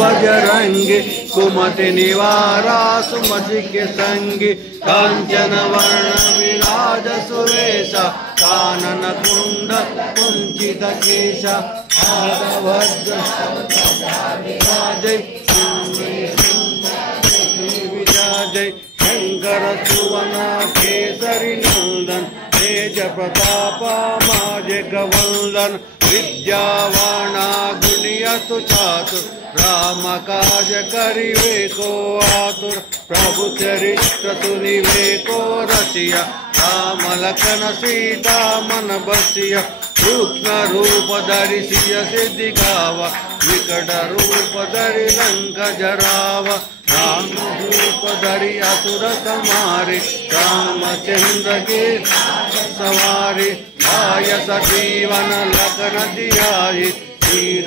बजरंगी कुमति निवारा सुमति के संगी कांचन वर्ण विराज सुरेश कानन कुंड कुंचित केश भद्र विराजय शंकर सुवन केसरी नंदन तेज प्रताप माजिक वंदन विद्यावाना गुणियतु चातुर राम काज करिवे को आतुर प्रभु चरित्र सुनिवे को रसिया राम लखन सीता मन बसिया सूक्ष्म रूप धरि सिय सिद्धि गावा विकट रूप धरि लंक जरावा राम रूप धरि असुर संहारे रामचंद्र के सवारे आय सजीवन लखन जियाए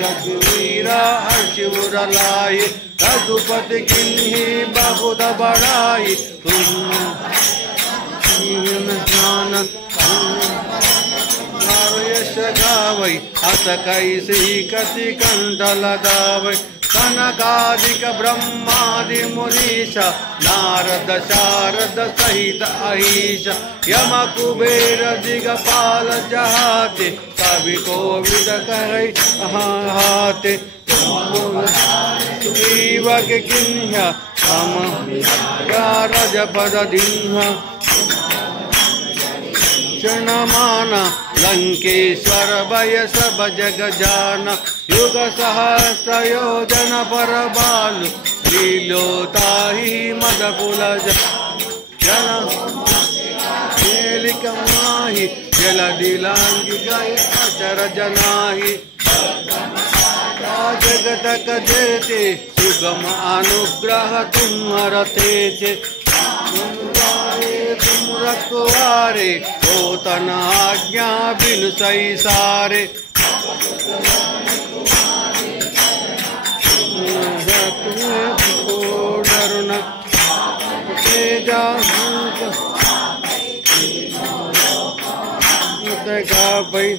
रघुवीरा हर्षुर लाए रघुपति किन्ही बहुत बड़ाई तुम ज्ञान यश गावै अस कैसी कति कंठ लगावै कनकादिक ब्रह्मादि मुनीश नारद शारद सहित अहिष यम कुबेर दिगपाल जहाते कवि कोविद कहै हाते सुग्रीव के किन्ह हम राज पद दिन्ह क्षणमाना लंकेश्वर भय सब जग जान युग सहस्र योजन पर बालु लीलोताहि मद पुलज जल माही जल दिलांगी गय अचर जनाहि जगत कजेते सुगम अनुग्रह तुम्हारते चे तुम रखवारे हो तन आज्ञा बिन सही सारे डरुन तेजा भाई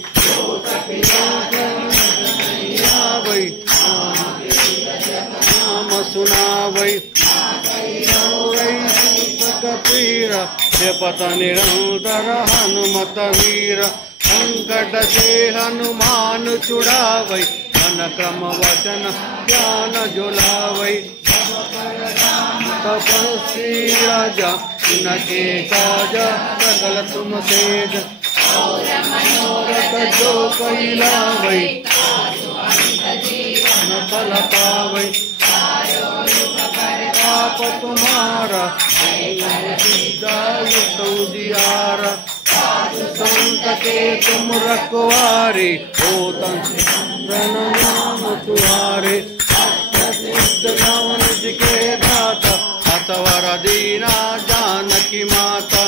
सुनावै कपीर जपत निरंतर हनुमत वीर संकट से हनुमान छुड़ावै मन क्रम वचन ज्ञान जुलावै तपस्वी राजा उनके काज सकल तुम तेज मनोरथ जो कैलावै न फल पावै आप तुम्हारा दियारा संत के तुम रखवारे हो नाम तुम्हारे के दाता हतवर दीना जानकी माता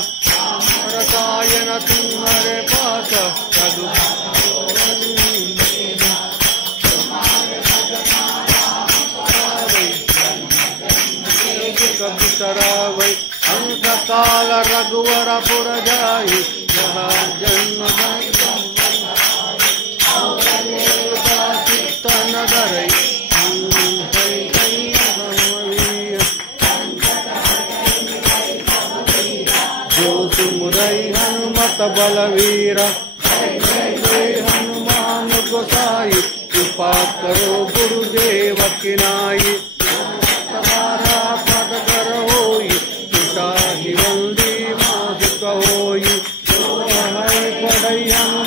रसायन तुम्हारे पास सरावै अंत काल रघुवर पुर जाहि जहाँ जन्म चित्त न डरै जो सुमुरै हनुमत बलवीर हनुमान गोसाई कृपा करो गुरुदेव की नाई पद कर होई पिता ही वंदी माँ होई पढ़ई हम